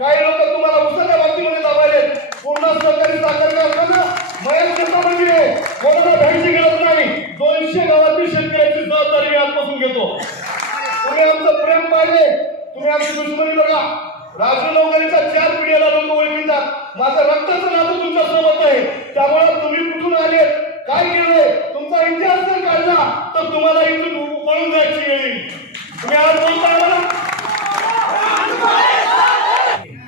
काही लोक तुम्हाला उसाच्या बाबतीमध्ये दाबायले पूर्ण सहकारी साखर कारखाना मयत शेतामध्ये आहे. कोणाला भ्यायची गरज नाही. दोनशे गावातील शेतकऱ्याची जबाबदारी मी आजपासून घेतो. तुम्ही आमचं प्रेम पाहिले. तुम्ही आमची दुश्मनी बघा. राजू नवकरीच्या चार पिढीला लोक ओळखीतात. माझं रक्ताचं नातं तुमच्यासोबत आहे. त्यामुळे तुम्ही कुठून आले काय केलंय? तुमचा इतिहास जर काढला तर तुम्हाला इथून पळून जायची वेळ येईल. तुम्ही आज बोलता मला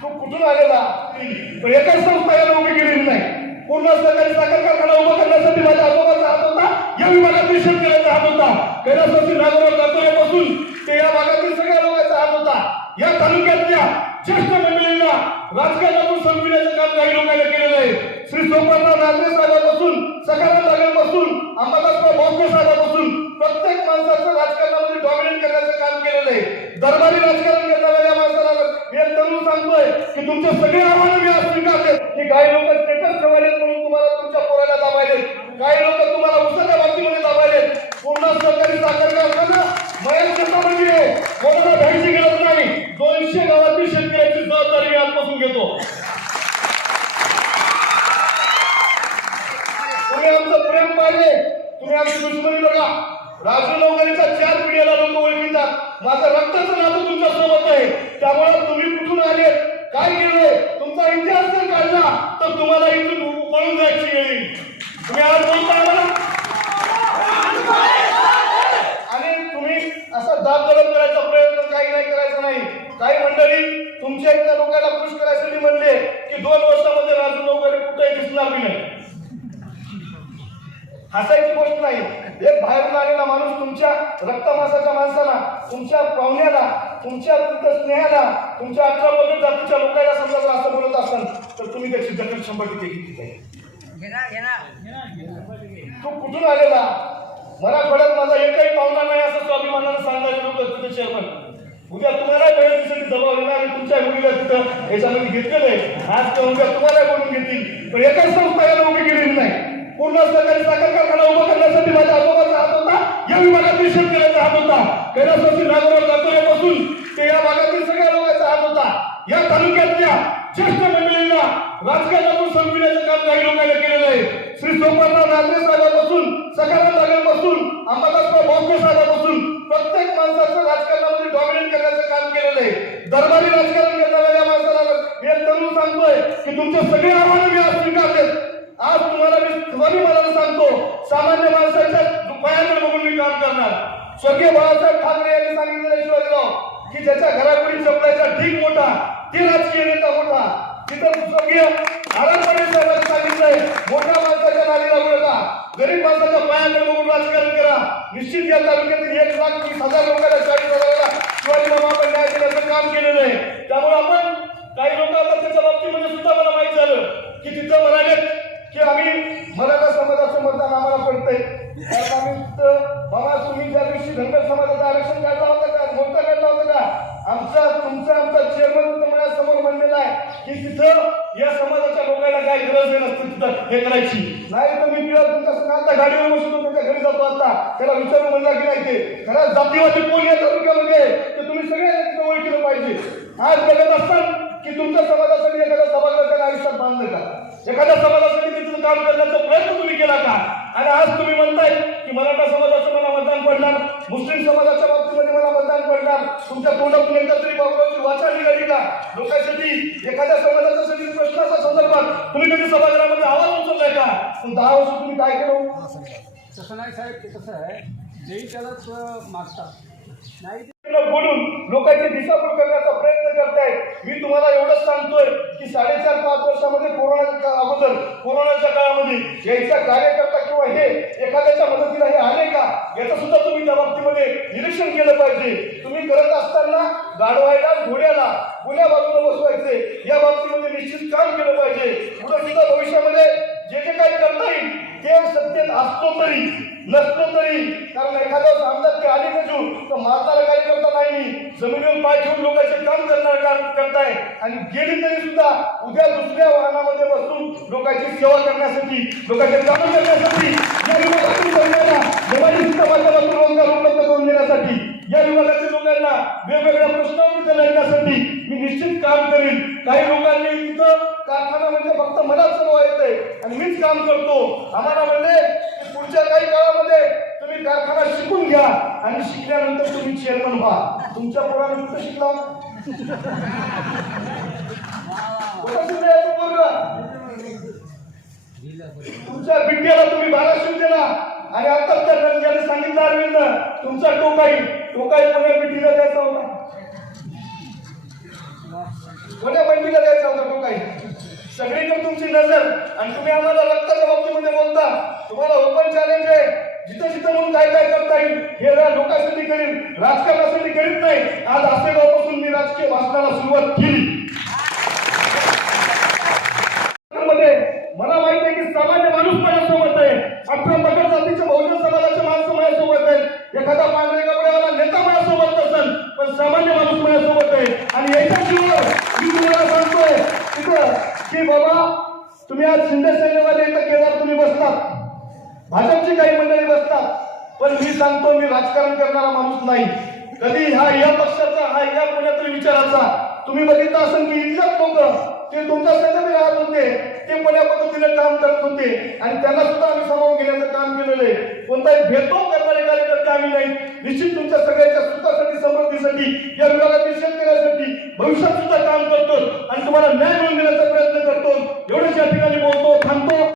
तू कुठून आलेला पण एकाच संस्था याला उभी केलेली नाही. पूर्ण सरकारी साखर कारखाना उभा करण्यासाठी माझ्या आजोबाचा हात होता या विभागातील शेतकऱ्याचा हात होता. कैलासवासी नागोबा कातोऱ्यापासून ते या भागातील सगळ्या लोकांचा हात होता. या तालुक्यातल्या ज्येष्ठ मंडळींना राजकारणातून संपविण्याचं काम काही लोकांनी केलेलं आहे. श्री सोमनाथ नागरे साहेबांपासून सकाराम दागेपासून अंबादासराव भोसले साहेबांपासून प्रत्येक माणसाचं राजकारणामध्ये डॉमिनेट करण्याचं काम केलेलं आहे. दरबारी राजकारण करणाऱ्या या माणसाला एक तरुण सांगतोय की तुमचे सगळे आव्हानं की काही लोक स्टेटस ठेवायलेत म्हणून तुम्हाला तुमच्या पोराला दाबायले काही लोक तुम्हाला उसाच्या बाबतीमध्ये दाबायले पूर्ण सहकारी साखर कारखाना मयत शेतामध्ये आहे. कोणाला भ्यायची गरज नाही. दोनशे गावातील शेतकऱ्याची जबाबदारी मी आजपासून घेतो. तुम्ही आमचं प्रेम पाहिले. तुम्ही आमची दुश्मनी बघा. राजू नवकरीच्या चार पिढ्याला लोक ओळखीतात. माझं रक्ताचं नातं तुमच्यासोबत आहे. त्यामुळे तुम्ही कुठून आले काय केलंय तुमचा इतिहास जर काढला तर तुम्हाला इथून पळून जायची वेळ येईल. तुम्ही आज बोलता मला आणि तुम्ही दडप करायचा प्रयत्न काही नाही करायचा नाही. काही मंडळी तुमच्या इथल्या लोकांना खुश करायसाठी म्हणले की दोन वर्षामध्ये राजू नवकरे कुठेही दिसणार नाही. हसायची गोष्ट नाही. एक बाहेरून आलेला माणूस तुमच्या रक्तमासाच्या माणसाला तुमच्या पाहुण्याला तुमच्या स्नेहाला तुमच्या अठरा पगड जातीच्या लोकांना समजा जर असं बोलत असाल तर तुम्ही त्याची दखल शंभर टक्के घेतली पाहिजे. तू कुठून आलेला? मराठवाड्यात माझा एकही पाहुणा नाही असं स्वाभिमानानं सांगायचे लोक तिथे चेअरमन उद्या तुम्हाला वेळेसाठी दबाव येणार आणि तुमच्या मुलीला तिथं याच्यामध्ये घेतलेलं आहे. आज किंवा उद्या तुम्हाला बोलून घेतील. पण एकाच संस्था याला उभी केलेली नाही. पूर्ण सरकारी साखर कारखाना उभा करण्यासाठी माझ्या आजोबाचा हात होता. या विभागात निषेध करायचा हात होता. कैलासवासी नागोबा कातोऱ्यापासून ते या भागातील सगळ्या लोकांचा हात होता. या तालुक्यातल्या ज्येष्ठ मंडळींना राजकारणातून संपविण्याचं काम काही लोकांना केलेलं आहे. श्री सोमनाथ नागरे साहेबांपासून सकाराम दागेपासून अंबादासराव भोसले साहेबांपासून प्रत्येक माणसाचं राजकारणामध्ये डॉमिनेट करण्याचं काम केलेलं आहे. दरबारी राजकारण करणाऱ्या या माणसाला एक तरुण सांगतोय की तुमचे सगळे आव्हानं मी आज स्वीकारलेत. आज तुम्हाला मी स्वाभिमानानं सांगतो सामान्य माणसाच्या पायाकडे बघून मी काम करणार. स्वर्गीय बाळासाहेब ठाकरे यांनी सांगितलेलं शिवाजीराव की ज्याच्या घरापुढे चपलायचा ढीक मोठा ती राजकीय नेता मोठा. तिथं स्वर्गीय नारायण पाटील साहेबांनी सांगितलंय मोठा गरीब माणसाच्या पायाकडे बघून राजकारण करा. निश्चित या तालुक्यातील एक लाख वीस हजार लोकांना चाळीस हजाराला शिवाजी महाराज न्याय देण्याचं काम केलेलं आहे. त्यामुळे आपण काही लोकांना त्याच्या बाबतीमध्ये सुद्धा मला माहीत झालं की तिथं म्हणाले की आम्ही मराठा समाजाचं मतदान आम्हाला पडतंय. कारण आम्ही बाबा तुम्ही ज्या दिवशी धनगर समाजाचं आरक्षण काढला होता का? मोठा काढला होता का? आमचा तुमचा आमचा चेअरमन तिथं समोर म्हणलेला आहे की तिथं या समाजाच्या आपल्याला काय गरज नसते तिथं हे करायची. नाही तर मी तुला तुमच्या आता गाडीवर बसून तुमच्या घरी जातो आता. त्याला विचारून म्हणला की नाही ते. खरंच जातीवादी कोण या तालुक्यामध्ये आहे, ते तुम्ही सगळे ओळखलं पाहिजे. आज बघत असतात की तुमच्या समाजासाठी एखाद्या सभागृहाच्या आयुष्यात बांधलं का? एखाद्या समाजासाठी तिथून काम करण्याचा प्रयत्न तुम्ही केला का? आणि आज तुम्ही म्हणताय की मराठा समाजाचं मला मतदान पडणार मुस्लिम समाजाच्या बाबतीमध्ये मला मतदान पडणार. तुमच्या तोंडातून एकदा तरी बाबूरावची वाचा निघाली का? लोकांसाठी एखाद्या समाजाच्यासाठी संदर्भात तुम्ही कधी सभागृहामध्ये आवाज उचललाय का? पण दहा वर्ष तुम्ही काय केलं? तसं नाही साहेब ते कसं आहे जेही त्यालाच मागतात. नाही बोलून लोकांची दिशाभूल करण्याचा प्रयत्न करताय मी तुम्हाला एवढंच सांगतोय की साडेचार पाच वर्षामध्ये कोरोनाच्या अगोदर कोरोनाच्या काळामध्ये यायचा कार्यकर्ता किंवा हे एखाद्याच्या मदतीला हे आले का? याचं सुद्धा तुम्ही त्या बाबतीमध्ये निरीक्षण केलं पाहिजे. तुम्ही करत असताना गाडवायला घोड्याला गुन्ह्या बाजूला बसवायचे. या बाबतीमध्ये निश्चित काम केलं पाहिजे पुढे सुद्धा भविष्यामध्ये जे जे काही करता येईल ते सत्तेत असतो तरी नसतो तरी कारण एखाद्या आमदार ते आली का जू तर मारणारा कार्यकर्ता नाही मी जमिनीवर पाय ठेवून लोकांचे काम करणार काम करताय? आणि गेली तरी सुद्धा उद्या दुसऱ्या वाहनामध्ये बसून लोकांची सेवा करण्यासाठी लोकांचे काम करण्यासाठी या विभागातून लोकांना जमातीच्या माध्यमातून रोजगार उपलब्ध करून देण्यासाठी या विभागातील लोकांना वेगवेगळ्या प्रश्नांवर लढण्यासाठी मी निश्चित काम करीन. काही लोकांनी तिथं कारखाना म्हणजे फक्त मलाच सर्व येते आणि मीच काम करतो. आम्हाला म्हणले पुढच्या काही काळामध्ये तुम्ही कारखाना शिकून घ्या आणि शिकल्यानंतर तुम्ही चेअरमन व्हा. तुमच्या पोराने कुठं शिकला? तुमच्या बिट्याला तुम्ही बारा दिला आणि आता त्या रंगाने सांगितलं अरविंद तुमचा टोकाई. टोकाई कोण्या बिट्टीला द्यायचा होता? कोण्या बंडीला द्यायचा होता टोकाई? सगळीकडे तुमची नजर. आणि तुम्ही आम्हाला रक्ताच्या बाबतीमध्ये बोलता. तुम्हाला ओपन चॅलेंज आहे. जिथं जिथं म्हणून काय काय करता येईल हे लोकांसाठी करीन राजकारणासाठी करीत नाही. आज आसेगावपासून मी राजकीय वाचनाला सुरुवात केली. मला माहीत आहे की सामान्य माणूस माझ्यासोबत आहे. अठरा मगर जातीच्या बहुजन समाजाचे माणसं माझ्यासोबत आहेत. एखादा पांढरे कपड्यावाला नेता माझ्यासोबत नसेल पण सामान्य माणूस माझ्यासोबत आहे. आणि याच्या जीवन मी तुम्हाला सांगतोय तिथं की बाबा तुम्ही आज शिंदे सैन्यवाले इथं केदार तुम्ही बसतात भाजपची काही मंडळी बसतात पण मी सांगतो मी राजकारण करणारा माणूस नाही. कधी हा या पक्षाचा हा या कोणातरी विचाराचा तुम्ही बघितलं असेल की इतक्यात लोक ते तुमच्या शेजारी राहत होते ते कोण्या पद्धतीने काम करत होते आणि त्यांना सुद्धा आम्ही सामावून घेण्याचं काम केलेलं आहे. कोणताही भेदभाव करणारे कार्यकर्ते आम्ही नाही. निश्चित तुमच्या सगळ्यांच्या सुखासाठी समृद्धीसाठी या विभागातील करण्यासाठी भविष्यात सुद्धा काम करतो आणि तुम्हाला न्याय मिळवून देण्याचा प्रयत्न करतो एवढंच या ठिकाणी बोलतो थांबतो.